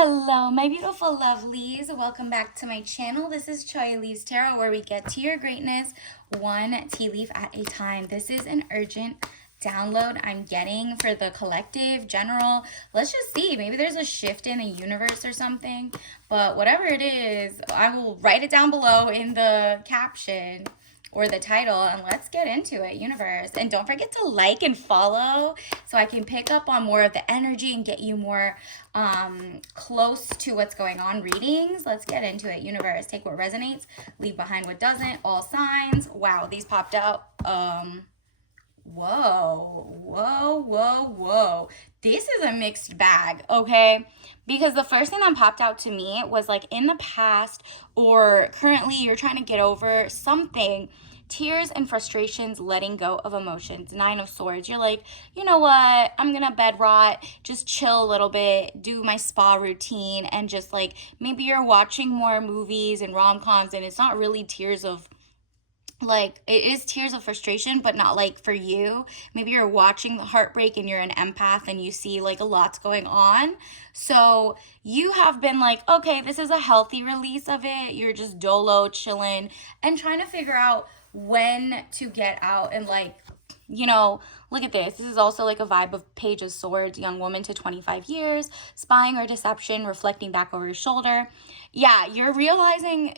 Hello, my beautiful lovelies. Welcome back to my channel. This is Choy Leaves Tarot, where we get to your greatness one tea leaf at a time. This is an urgent download I'm getting for the collective, general. Let's just see. Maybe there's a shift in the universe or something. But whatever it is, I will write it down below in the caption or the title, and let's get into it, universe. And don't forget to like and follow so I can pick up on more of the energy and get you more close to what's going on readings. Let's get into it, universe. Take what resonates, leave behind what doesn't. All signs. Wow, these popped out. Whoa. This is a mixed bag, okay? Because the first thing that popped out to me was like in the past or currently you're trying to get over something. Tears and frustrations, letting go of emotions. Nine of Swords. You're like, you know what? I'm going to bed rot, just chill a little bit, do my spa routine, and just like maybe you're watching more movies and rom-coms and it's not really tears of like it is tears of frustration, but not like for you. Maybe you're watching the heartbreak and you're an empath and you see like a lot's going on, so you have been like, okay, this is a healthy release of it. You're just dolo chilling and trying to figure out when to get out and like, look at this. This is also like a vibe of Page of Swords, young woman to 25 years, spying or deception, reflecting back over your shoulder. Yeah, you're realizing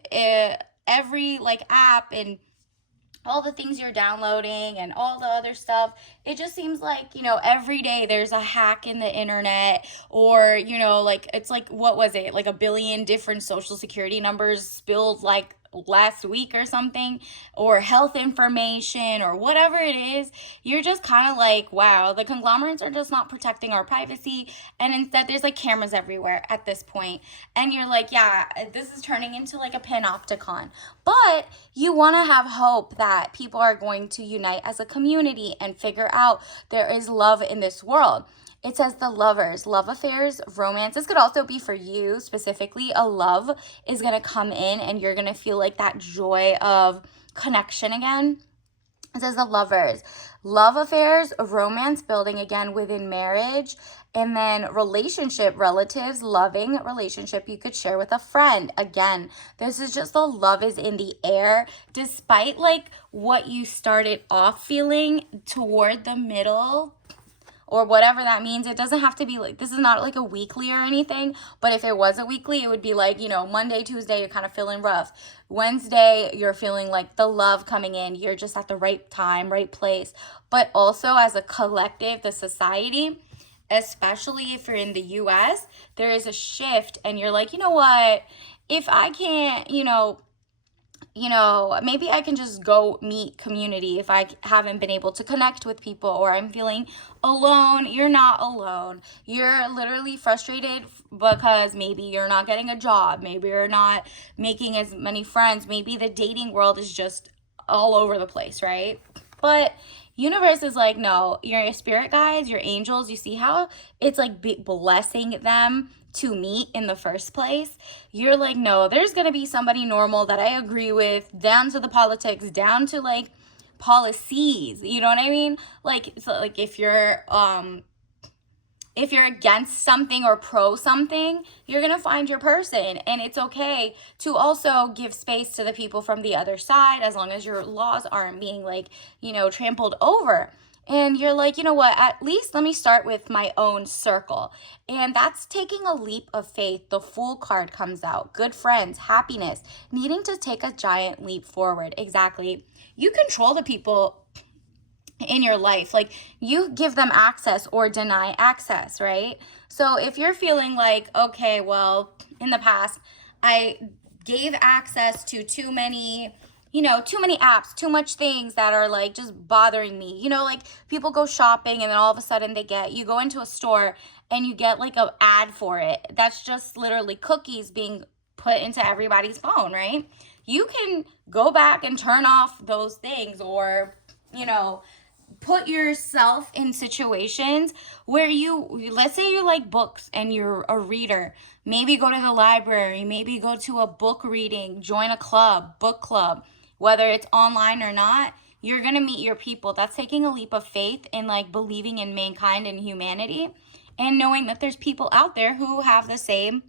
every like app and all the things you're downloading and all the other stuff, it just seems like, every day there's a hack in the internet, or, like, it's like, what was it? Like a billion different social security numbers spilled like last week or something, or health information or whatever it is. You're just kind of like, wow, the conglomerates are just not protecting our privacy, and instead there's like cameras everywhere at this point, and you're like, yeah, this is turning into like a panopticon. But you want to have hope that people are going to unite as a community and figure out there is love in this world. It says the lovers, love affairs, romance. This could also be for you specifically. A love is going to come in and you're going to feel like that joy of connection again. It says the lovers, love affairs, romance building again within marriage, and then relationship, relatives, loving relationship you could share with a friend. Again, this is just the love is in the air, despite like what you started off feeling toward the middle or whatever that means. It doesn't have to be like, this is not like a weekly or anything, but if it was a weekly, it would be like, Monday, Tuesday, you're kind of feeling rough. Wednesday, you're feeling like the love coming in. You're just at the right time, right place. But also as a collective, the society, especially if you're in the US, there is a shift and you're like, you know what? If I can't, maybe I can just go meet community if I haven't been able to connect with people, or I'm feeling alone. You're not alone. You're literally frustrated because maybe you're not getting a job. Maybe you're not making as many friends. Maybe the dating world is just all over the place, right? But universe is like, no, your spirit guides, your angels, you see how it's like blessing them to meet in the first place. You're like, no, there's gonna be somebody normal that I agree with, down to the politics, down to like policies, you know what I mean? Like, so like if you're against something or pro something, you're gonna find your person, and it's okay to also give space to the people from the other side as long as your laws aren't being like, trampled over. And you're like, you know what, at least let me start with my own circle. And that's taking a leap of faith. The Fool card comes out. Good friends, happiness, needing to take a giant leap forward. Exactly. You control the people in your life. Like, you give them access or deny access, right? So if you're feeling like, okay, well, in the past, I gave access to too many apps, too much things that are like just bothering me. Like people go shopping and then all of a sudden you go into a store and you get like an ad for it. That's just literally cookies being put into everybody's phone, right? You can go back and turn off those things, or, put yourself in situations where let's say you like books and you're a reader. Maybe go to the library, maybe go to a book reading, join a club, book club. Whether it's online or not, you're going to meet your people. That's taking a leap of faith in like believing in mankind and humanity and knowing that there's people out there who have the same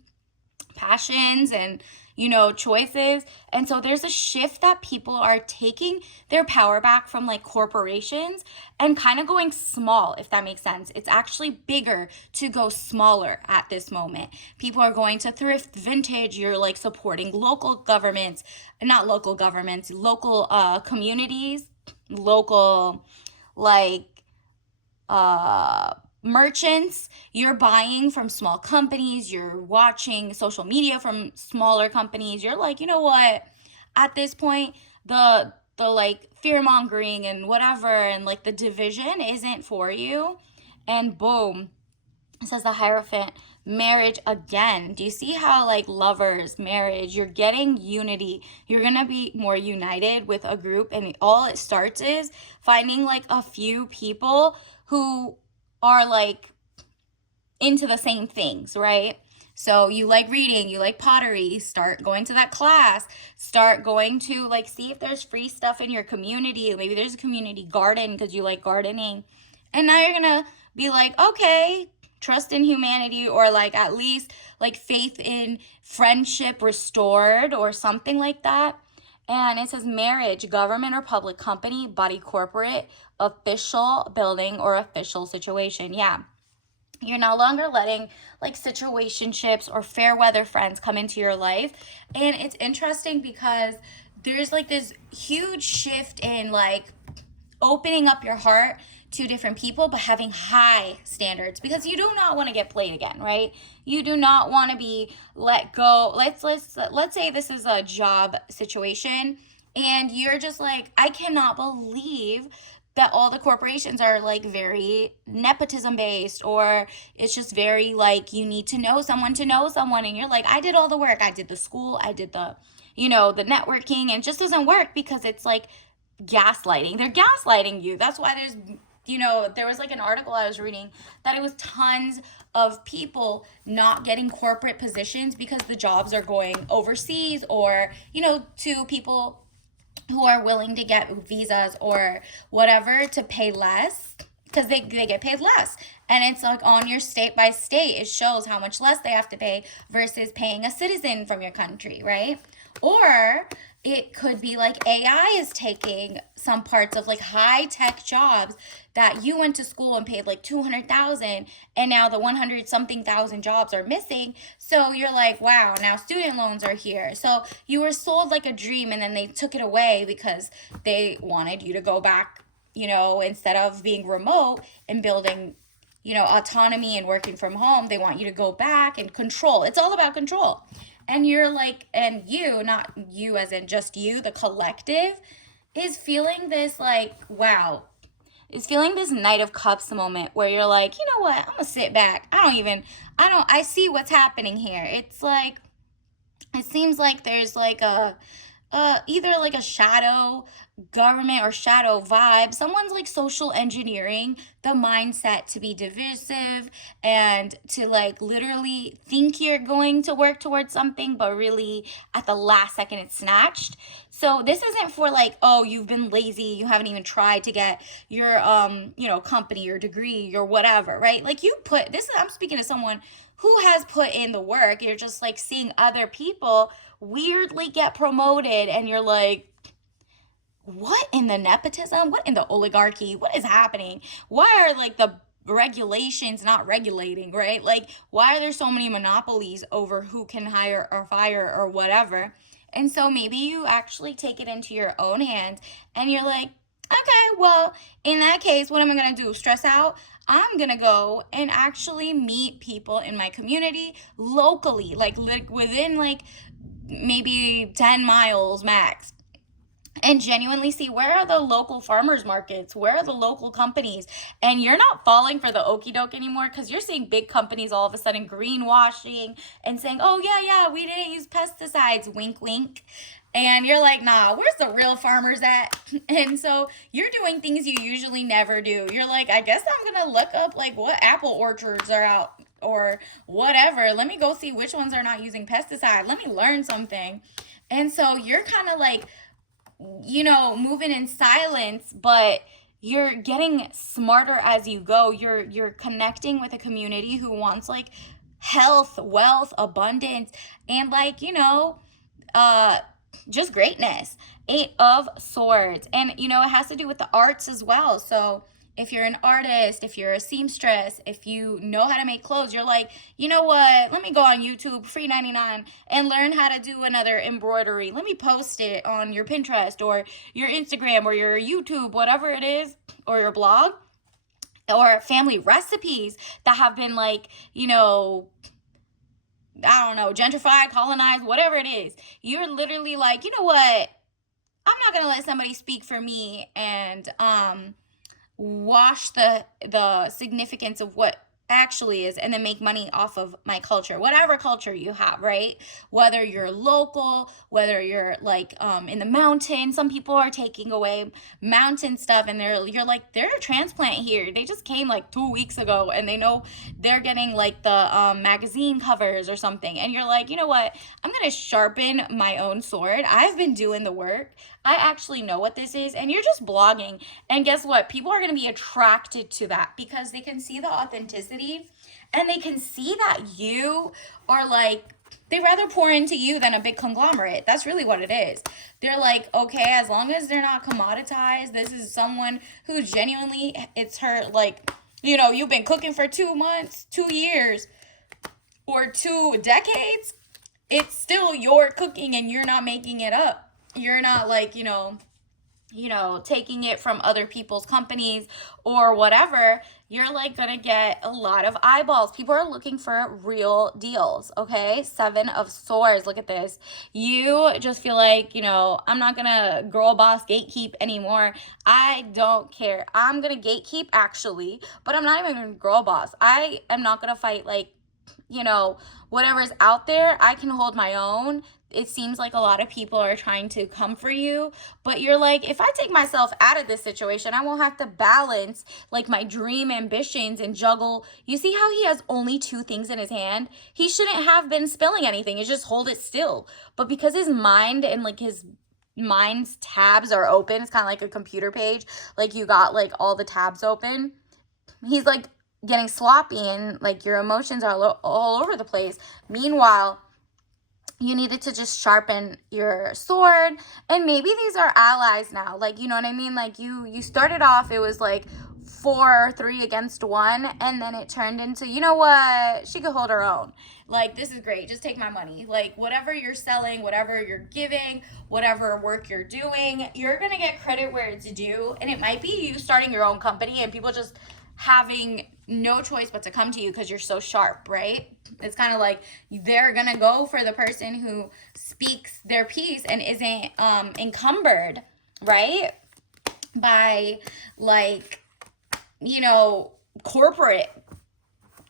passions and, choices. And so there's a shift that people are taking their power back from like corporations and kind of going small, if that makes sense. It's actually bigger to go smaller at this moment. People are going to thrift, vintage. You're like supporting local governments, not local governments, local communities, local like merchants. You're buying from small companies, you're watching social media from smaller companies. You're like, you know what, at this point, the like fear mongering and whatever and like the division isn't for you. And boom, it says the Hierophant, marriage again. Do you see how like lovers, marriage, you're getting unity. You're gonna be more united with a group, and all it starts is finding like a few people who are like into the same things, right? So you like reading, you like pottery, start going to that class, start going to like see if there's free stuff in your community. Maybe there's a community garden because you like gardening. And now you're gonna be like, okay, trust in humanity, or like at least like faith in friendship restored or something like that. And it says marriage, government or public company, body corporate, official building or official situation. Yeah. You're no longer letting like situationships or fair weather friends come into your life. And it's interesting because there's like this huge shift in like opening up your heart to different people, but having high standards, because you do not want to get played again, right? You do not want to be let go. Let's say this is a job situation and you're just like, I cannot believe that all the corporations are like very nepotism based, or it's just very like you need to know someone, and you're like, I did all the work, I did the school, I did the the networking, and it just doesn't work because it's like gaslighting. They're gaslighting you. That's why there's there was like an article I was reading that it was tons of people not getting corporate positions because the jobs are going overseas, or to people who are willing to get visas or whatever to pay less, because they get paid less. And it's like on your state by state, it shows how much less they have to pay versus paying a citizen from your country, right? Or it could be like AI is taking some parts of like high tech jobs that you went to school and paid like 200,000, and now the 100 something thousand jobs are missing. So you're like, wow, now student loans are here. So you were sold like a dream, and then they took it away because they wanted you to go back, instead of being remote and building autonomy and working from home, they want you to go back and control. It's all about control. And you're like, and you, not you as in just you, the collective, is feeling this like, wow, is feeling this Knight of Cups moment where you're like, you know what, I'm gonna sit back. I see what's happening here. It's like, it seems like there's like either like a shadow government or shadow vibe. Someone's like social engineering the mindset to be divisive and to like literally think you're going to work towards something, but really at the last second it's snatched. So this isn't for like, oh, you've been lazy, you haven't even tried to get your company, your degree, your whatever, right? Like I'm speaking to someone who has put in the work. You're just like seeing other people weirdly get promoted, and you're like, what in the nepotism? What in the oligarchy? What is happening? Why are like the regulations not regulating, right? Like, why are there so many monopolies over who can hire or fire or whatever? And so maybe you actually take it into your own hands and you're like, okay, well, in that case, what am I going to do? Stress out? I'm going to go and actually meet people in my community locally, like within like maybe 10 miles max, and genuinely see where are the local farmers markets, where are the local companies. And you're not falling for the okie doke anymore, because you're seeing big companies all of a sudden greenwashing and saying, oh yeah, we didn't use pesticides, wink wink. And you're like, nah, where's the real farmers at? And so you're doing things you usually never do. You're like, I guess I'm gonna look up like what apple orchards are out or whatever. Let me go see which ones are not using pesticide. Let me learn something. And so you're kind of like, moving in silence, but you're getting smarter as you go. You're connecting with a community who wants like health, wealth, abundance, and like, uh just greatness. Eight of Swords. And it has to do with the arts as well. So if you're an artist, if you're a seamstress, if you know how to make clothes, you're like, you know what, let me go on YouTube, free 99, and learn how to do another embroidery. Let me post it on your Pinterest or your Instagram or your YouTube, whatever it is, or your blog. Or family recipes that have been like, I don't know, gentrified, colonized, whatever it is. You're literally like, you know what? I'm not gonna let somebody speak for me and wash the significance of what actually is and then make money off of my culture, whatever culture you have, right? Whether you're local, whether you're like in the mountains. Some people are taking away mountain stuff and you're like, they're a transplant here, they just came like 2 weeks ago and they know they're getting like the magazine covers or something, and you're like, you know what, I'm gonna sharpen my own sword. I've been doing the work, I actually know what this is, and you're just blogging. And guess what? People are going to be attracted to that because they can see the authenticity and they can see that you are like, they rather pour into you than a big conglomerate. That's really what it is. They're like, okay, as long as they're not commoditized, this is someone who genuinely, it's her, like, you've been cooking for 2 months, 2 years, or 2 decades. It's still your cooking and you're not making it up. You're not like, taking it from other people's companies or whatever. You're like gonna get a lot of eyeballs. People are looking for real deals, okay? 7 of Swords, look at this. You just feel like, I'm not gonna girl boss gatekeep anymore. I don't care. I'm gonna gatekeep actually, but I'm not even gonna girl boss. I am not gonna fight like, whatever's out there. I can hold my own. It seems like a lot of people are trying to come for you, but you're like, if I take myself out of this situation, I won't have to balance like my dream ambitions and juggle. You see how he has only 2 things in his hand? He shouldn't have been spilling anything. It's just hold it still. But because his mind and like his mind's tabs are open, it's kind of like a computer page. Like you got like all the tabs open. He's like getting sloppy and like your emotions are all over the place. Meanwhile, you needed to just sharpen your sword, and maybe these are allies now, like, you know what I mean? Like you started off, it was like 4-3 against 1, and then it turned into, you know what, she could hold her own. Like, this is great, just take my money. Like, whatever you're selling, whatever you're giving, whatever work you're doing, you're gonna get credit where it's due. And it might be you starting your own company and people just having no choice but to come to you because you're so sharp, right? It's kind of like they're gonna go for the person who speaks their piece and isn't encumbered, right, by like, corporate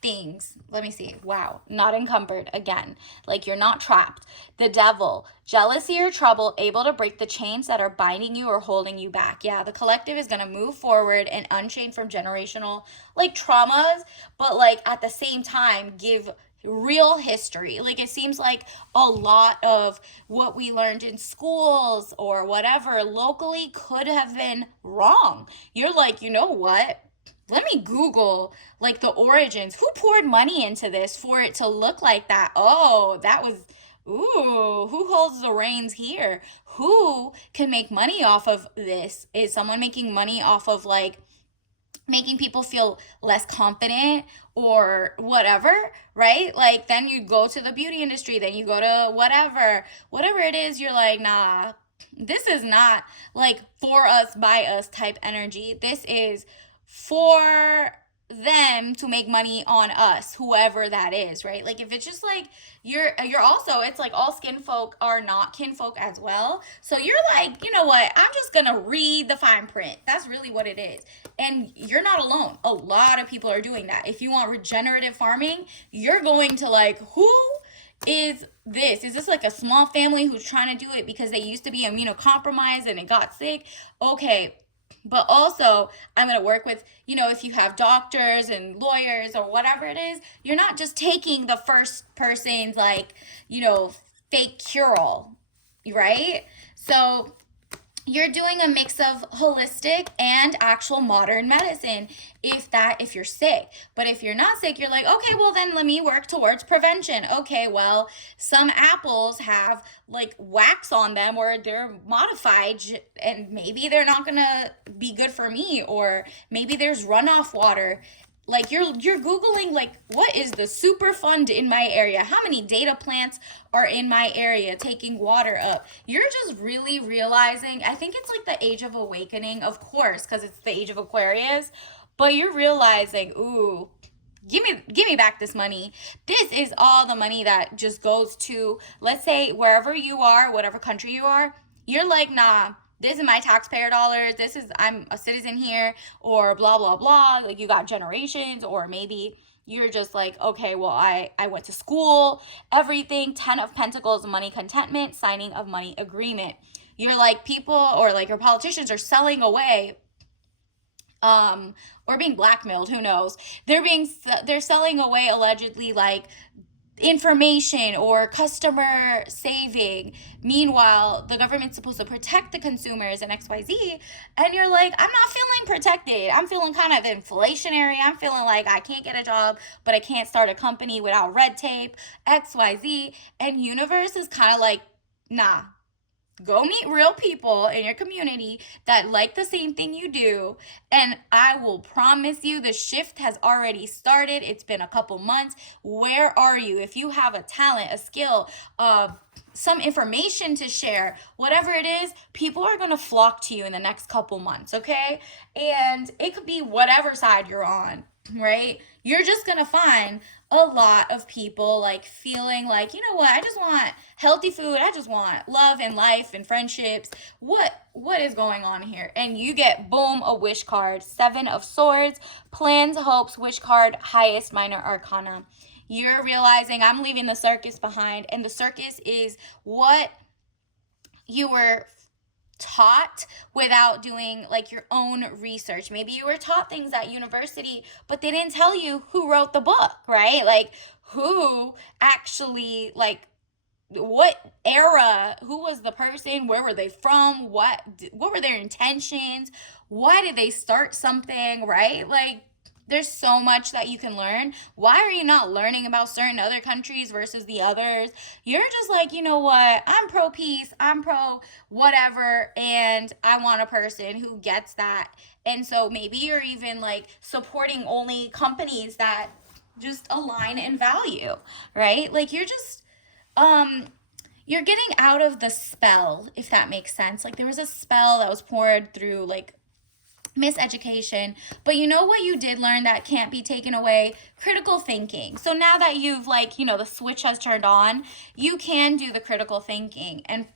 things. Let me see. Wow, not encumbered again. Like, you're not trapped. The Devil, jealousy or trouble, able to break the chains that are binding you or holding you back. Yeah, the collective is going to move forward and unchain from generational like traumas, but like at the same time give real history. Like, it seems like a lot of what we learned in schools or whatever locally could have been wrong. You're like, you know what, let me Google like the origins. Who poured money into this for it to look like that? Oh, that was, ooh, who holds the reins here? Who can make money off of this? Is someone making money off of like making people feel less confident or whatever, right? Like, then you go to the beauty industry, then you go to whatever it is, you're like, nah, this is not like for us, by us type energy. This is for them to make money on us, whoever that is, right? Like, if it's just like you're also, it's like all skin folk are not kinfolk as well. So you're like, you know what, I'm just gonna read the fine print. That's really what it is. And you're not alone. A lot of people are doing that. If you want regenerative farming, you're going to like, who is this? Is this like a small family who's trying to do it because they used to be immunocompromised and it got sick? Okay. But also, I'm going to work with, if you have doctors and lawyers or whatever it is, you're not just taking the first person's like, fake cure-all, right? So you're doing a mix of holistic and actual modern medicine if you're sick. But if you're not sick, you're like, okay, well then let me work towards prevention. Okay, well, some apples have like wax on them, or they're modified, and maybe they're not gonna be good for me, or maybe there's runoff water. Like you're googling, like, what is the super fund in my area, how many data plants are in my area taking water up. You're just really realizing, I think it's like the age of awakening, of course, because it's the age of Aquarius, but you're realizing, ooh, give me back this money. This is all the money that just goes to, let's say, wherever you are, whatever country you are. You're like, nah, this is my taxpayer dollars. This is, I'm a citizen here, or blah blah blah. Like, you got generations, or maybe you're just like, okay, well, I went to school, everything. 10 of Pentacles, money contentment, signing of money agreement. You're like, people, or like your politicians are selling away, or being blackmailed, who knows. They're selling away, allegedly, like, information or customer saving. Meanwhile, the government's supposed to protect the consumers and XYZ. And you're like, I'm not feeling protected. I'm feeling kind of inflationary. I'm feeling like I can't get a job, but I can't start a company without red tape, XYZ. And universe is kind of like, nah, go meet real people in your community that like the same thing you do, and I will promise you the shift has already started. It's been a couple months. Where are you? If you have a talent, a skill, some information to share, whatever it is, people are going to flock to you in the next couple months, okay? And it could be whatever side you're on, right? You're just going to find a lot of people like feeling like, you know what, I just want healthy food, I just want love and life and friendships. What is going on here? And you get, boom, a wish card. 7 of Swords, plans, hopes, wish card, highest minor arcana. You're realizing, I'm leaving the circus behind, and the circus is what you were taught without doing like your own research. Maybe you were taught things at university, but they didn't tell you who wrote the book, right? Like, who actually, like, what era, who was the person, where were they from, what were their intentions, why did they start something, right? Like, there's so much that you can learn. Why are you not learning about certain other countries versus the others? You're just like, you know what, I'm pro peace, I'm pro whatever, and I want a person who gets that. And so maybe you're even like supporting only companies that just align in value, right? Like, you're just you're getting out of the spell, if that makes sense. Like, there was a spell that was poured through, like, miseducation, but you know what you did learn that can't be taken away? Critical thinking. So now that you've, like, you know, the switch has turned on, you can do the critical thinking, and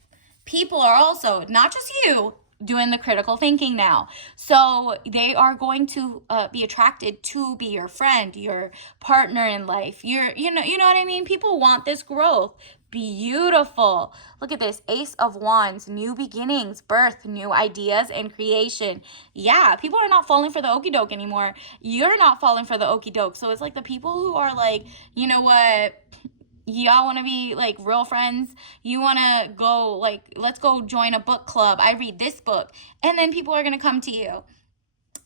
people are also, not just you, doing the critical thinking now. So they are going to be attracted to be your friend, your partner in life. You know what I mean? People want this growth. Beautiful. Look at this. Ace of Wands, new beginnings, birth, new ideas, and creation. Yeah, people are not falling for the okie doke anymore. You're not falling for the okie doke. So it's like the people who are like, you know what, y'all want to be like real friends, you want to go, like, let's go join a book club, I read this book, and then people are going to come to you.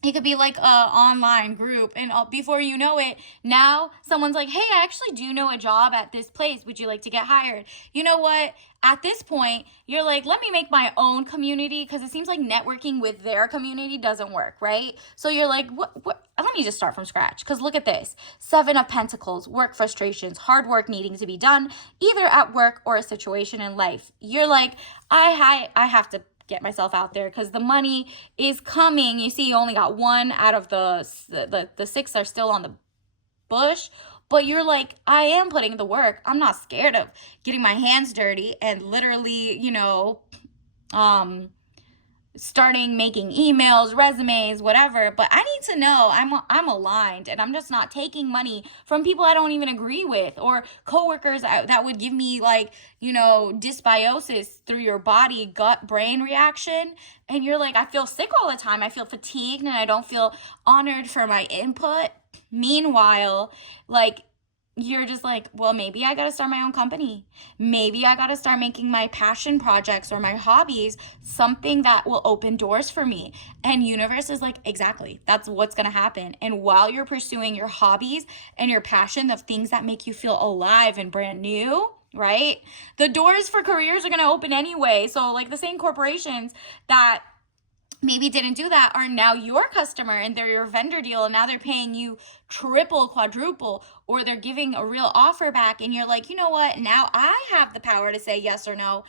It could be like a online group, and before you know it, now someone's like, hey, I actually do know a job at this place, would you like to get hired? You know what, at this point you're like, let me make my own community, because it seems like networking with their community doesn't work, right? So you're like, what let me just start from scratch, because look at this. 7 of Pentacles, work frustrations, hard work needing to be done either at work or a situation in life. You're like, I have to get myself out there because the money is coming. You see, you only got 1 out of the 6 are still on the bush, but you're like, I am putting the work. I'm not scared of getting my hands dirty and literally, you know, starting making emails, resumes, whatever. But I need to know I'm aligned, and I'm just not taking money from people I don't even agree with, or coworkers that would give me, like, you know, dysbiosis through your body, gut brain reaction. And you're like, I feel sick all the time, I feel fatigued, and I don't feel honored for my input. Meanwhile, like, you're just like, well, maybe I got to start my own company. Maybe I got to start making my passion projects or my hobbies something that will open doors for me. And universe is like, exactly, that's what's going to happen. And while you're pursuing your hobbies and your passion of things that make you feel alive and brand new, right? The doors for careers are going to open anyway. So like the same corporations that maybe didn't do that are now your customer and they're your vendor deal, and now they're paying you triple, quadruple, or they're giving a real offer back, and you're like, you know what, now I have the power to say yes or no.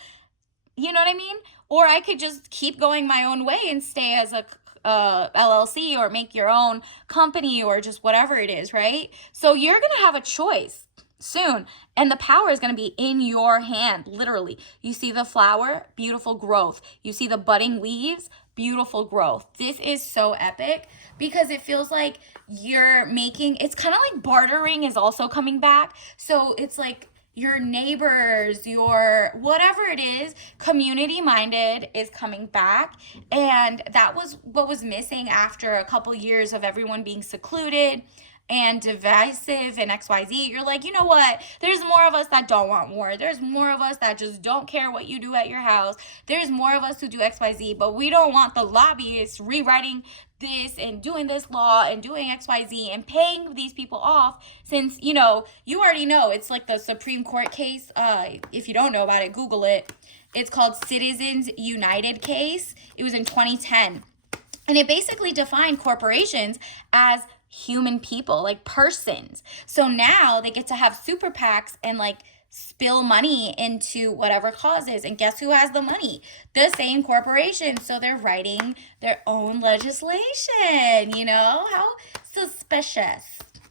You know what I mean? Or I could just keep going my own way and stay as a LLC or make your own company or just whatever it is, right? So you're going to have a choice soon, and the power is going to be in your hand, literally. You see the flower, beautiful growth. You see the budding leaves, beautiful growth. This is so epic because it feels like you're making, it's kind of like bartering is also coming back. So it's like your neighbors, your whatever it is, community minded is coming back. And that was what was missing after a couple years of everyone being secluded and divisive and XYZ. You're like, you know what? There's more of us that don't want war. There's more of us that just don't care what you do at your house. There's more of us who do XYZ, but we don't want the lobbyists rewriting this and doing this law and doing XYZ and paying these people off, since, you know, you already know it's like the Supreme Court case. If you don't know about it, Google it. It's called Citizens United case. It was in 2010. And it basically defined corporations as human people, like persons. So now they get to have super PACs and like spill money into whatever causes. And guess who has the money? The same corporation. So they're writing their own legislation, you know? How suspicious.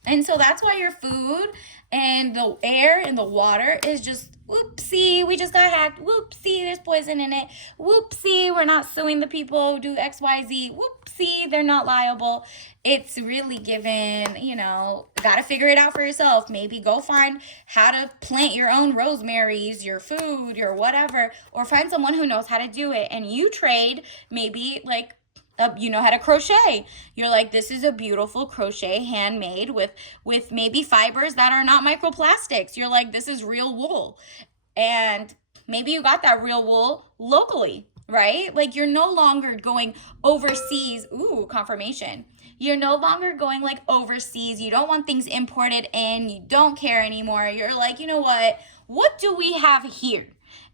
And so that's why your food and the air and the water is just, whoopsie, we just got hacked. Whoopsie, there's poison in it. Whoopsie, we're not suing the people who do XYZ. Whoopsie, they're not liable. It's really given, you know, gotta figure it out for yourself. Maybe go find how to plant your own rosemaries, your food, your whatever, or find someone who knows how to do it. And you trade maybe like, you know how to crochet. You're like, this is a beautiful crochet handmade with maybe fibers that are not microplastics. You're like, this is real wool. And maybe you got that real wool locally, right? Like you're no longer going overseas. Ooh, confirmation. You're no longer going like overseas. You don't want things imported in. You don't care anymore. You're like, you know what do we have here?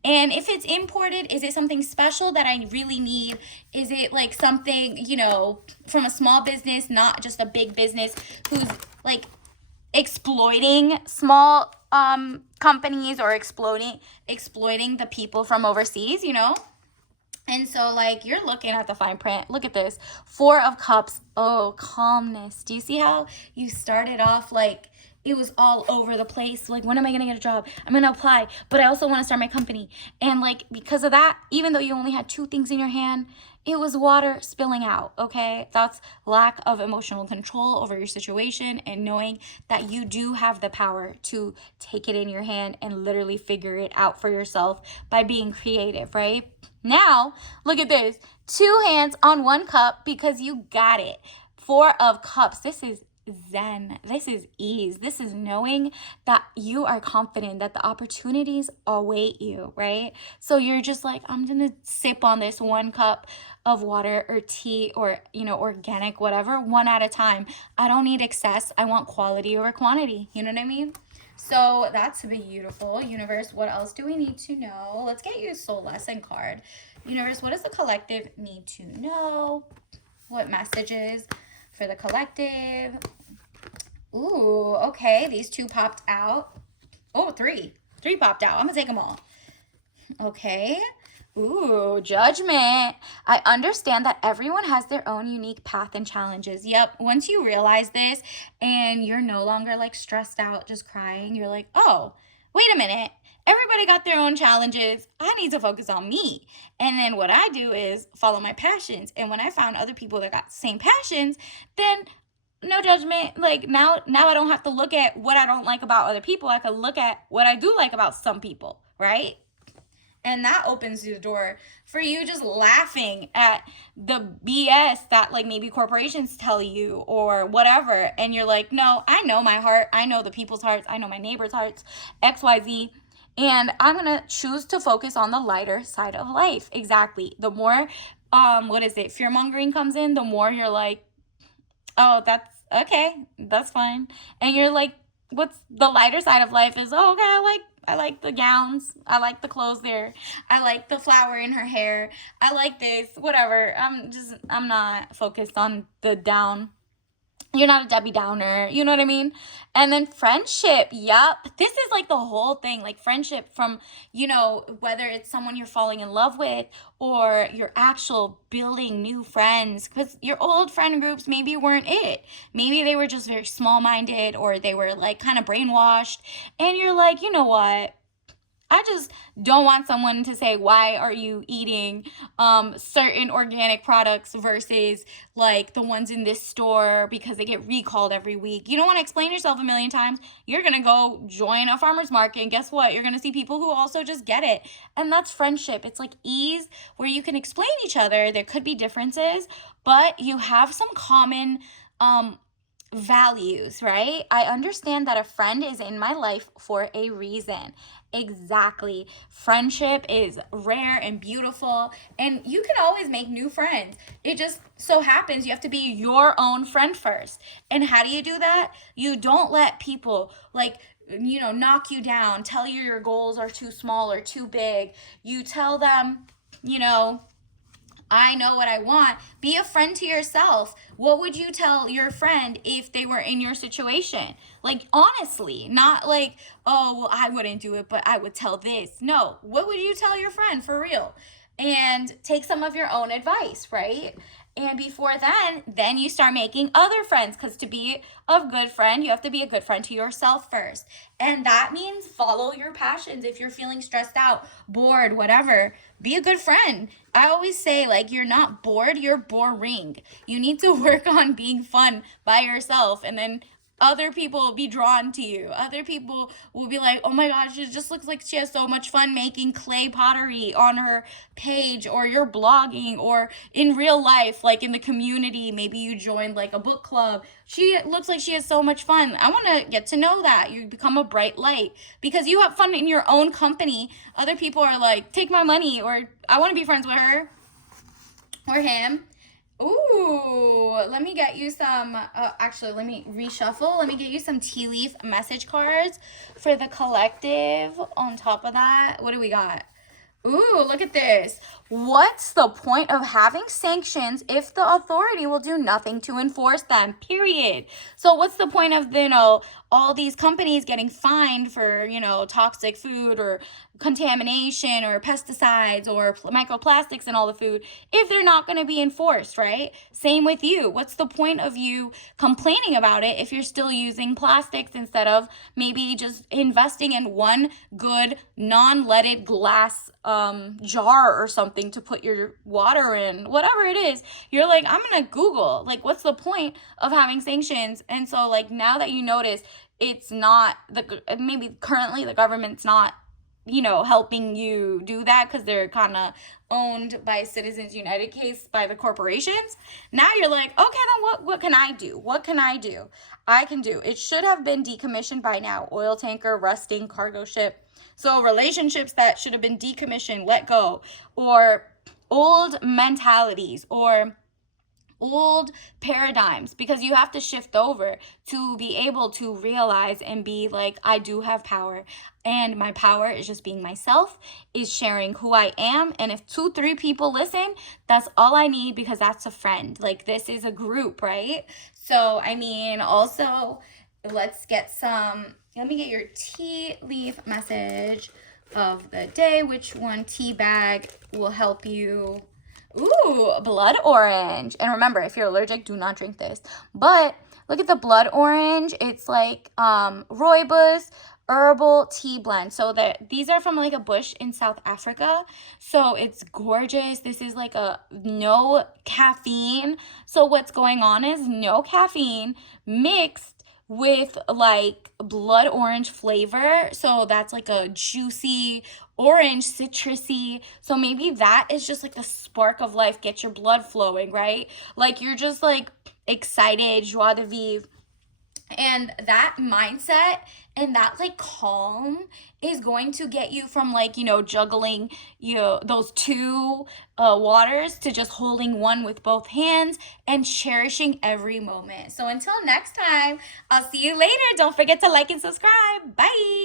And if it's imported, is it something special that I really need? Is it like something, you know, from a small business, not just a big business who's like exploiting small companies or exploiting the people from overseas, you know? And so like you're looking at the fine print. Look at this. 4 of Cups. Oh, calmness. Do you see how you started off like it was all over the place? Like, when am I going to get a job? I'm going to apply, but I also want to start my company. And like, because of that, even though you only had 2 things in your hand, it was water spilling out, okay? That's lack of emotional control over your situation and knowing that you do have the power to take it in your hand and literally figure it out for yourself by being creative, right? Now, look at this. 2 hands on 1 cup because you got it. 4 of Cups. This is zen. This is ease. This is knowing that you are confident that the opportunities await you, right? So you're just like, I'm going to sip on this 1 cup of water or tea or, you know, organic, whatever, 1 at a time. I don't need excess. I want quality over quantity. You know what I mean? So that's beautiful. Universe, what else do we need to know? Let's get you a soul lesson card. Universe, what does the collective need to know? What messages for the collective? Ooh, okay. These 2 popped out. Oh, 3. 3 popped out. I'm going to take them all. Okay. Ooh, Judgment. I understand that everyone has their own unique path and challenges. Yep. Once you realize this and you're no longer like stressed out, just crying, you're like, oh, wait a minute. Everybody got their own challenges. I need to focus on me. And then what I do is follow my passions. And when I found other people that got the same passions, then no judgment. Like now I don't have to look at what I don't like about other people. I can look at what I do like about some people, right? And that opens the door for you just laughing at the BS that like maybe corporations tell you or whatever. And you're like, no, I know my heart. I know the people's hearts. I know my neighbors' hearts, XYZ. And I'm going to choose to focus on the lighter side of life. Exactly. The more, fear mongering comes in, the more you're like, oh, that's okay. That's fine. And you're like, what's the lighter side of life is, oh, okay, I like the gowns. I like the clothes there. I like the flower in her hair. I like this, whatever. I'm not focused on the down. You're not a Debbie Downer, you know what I mean? And then friendship, yep. This is like the whole thing, like friendship from, whether it's someone you're falling in love with or your actual building new friends, because your old friend groups maybe weren't it. Maybe they were just very small-minded, or they were like kind of brainwashed. And you're like, you know what? I just don't want someone to say, why are you eating certain organic products versus like the ones in this store, because they get recalled every week. You don't want to explain yourself a million times. You're going to go join a farmer's market, and guess what? You're going to see people who also just get it. And that's friendship. It's like ease, where you can explain each other. There could be differences, but you have some common values, right? I understand that a friend is in my life for a reason. Exactly. Friendship is rare and beautiful, and you can always make new friends. It just so happens you have to be your own friend first. And how do you do that? You don't let people like knock you down, tell you your goals are too small or too big. You tell them, I know what I want. Be a friend to yourself. What would you tell your friend if they were in your situation? Like, honestly, not like, oh, well, I wouldn't do it, but I would tell this. No, what would you tell your friend for real? And take some of your own advice, right? And before then you start making other friends, because to be a good friend, you have to be a good friend to yourself first. And that means follow your passions. If you're feeling stressed out, bored, whatever, be a good friend. I always say, like, you're not bored, you're boring. You need to work on being fun by yourself, and then other people will be drawn to you. Other people will be like, oh my gosh, it just looks like she has so much fun making clay pottery on her page, or you're blogging, or in real life, like in the community, maybe you joined like a book club. She looks like she has so much fun. I want to get to know that. You become a bright light because you have fun in your own company. Other people are like, take my money, or I want to be friends with her or him. Ooh, let me get you some, actually, let me reshuffle. Let me get you some tea leaf message cards for the collective. On top of that, what do we got? Ooh, look at this. What's the point of having sanctions if the authority will do nothing to enforce them? Period. So what's the point of, all these companies getting fined for, toxic food or contamination or pesticides or microplastics in all the food if they're not going to be enforced, right? Same with you. What's the point of you complaining about it if you're still using plastics instead of maybe just investing in one good non-leaded glass jar or something to put your water in, whatever it is? You're like, I'm gonna Google, like, what's the point of having sanctions? And so, like, now that you notice it's not maybe currently the government's not helping you do that because they're kind of owned by Citizens United case by the corporations. Now you're like, okay, then what can I do? What can I do? I can do. It should have been decommissioned by now. Oil tanker, rusting, cargo ship. So relationships that should have been decommissioned, let go, or old mentalities, or old paradigms, because you have to shift over to be able to realize and be like, I do have power, and my power is just being myself, is sharing who I am. And if 2-3 people listen, that's all I need, because that's a friend. Like, this is a group, right? So I mean, also, let's get let me get your tea leaf message of the day. Which one tea bag will help you? Ooh, blood orange. And remember, if you're allergic, do not drink this. But look at the blood orange. It's like rooibos herbal tea blend. So these are from like a bush in South Africa. So it's gorgeous. This is like a no caffeine. So what's going on is no caffeine mixed with like blood orange flavor. So that's like a juicy orange, citrusy. So maybe that is just like the spark of life, get your blood flowing, right? Like you're just like excited, joie de vivre. And that mindset and that like calm is going to get you from like, juggling those two waters to just holding one with both hands and cherishing every moment. So until next time, I'll see you later. Don't forget to like and subscribe. Bye.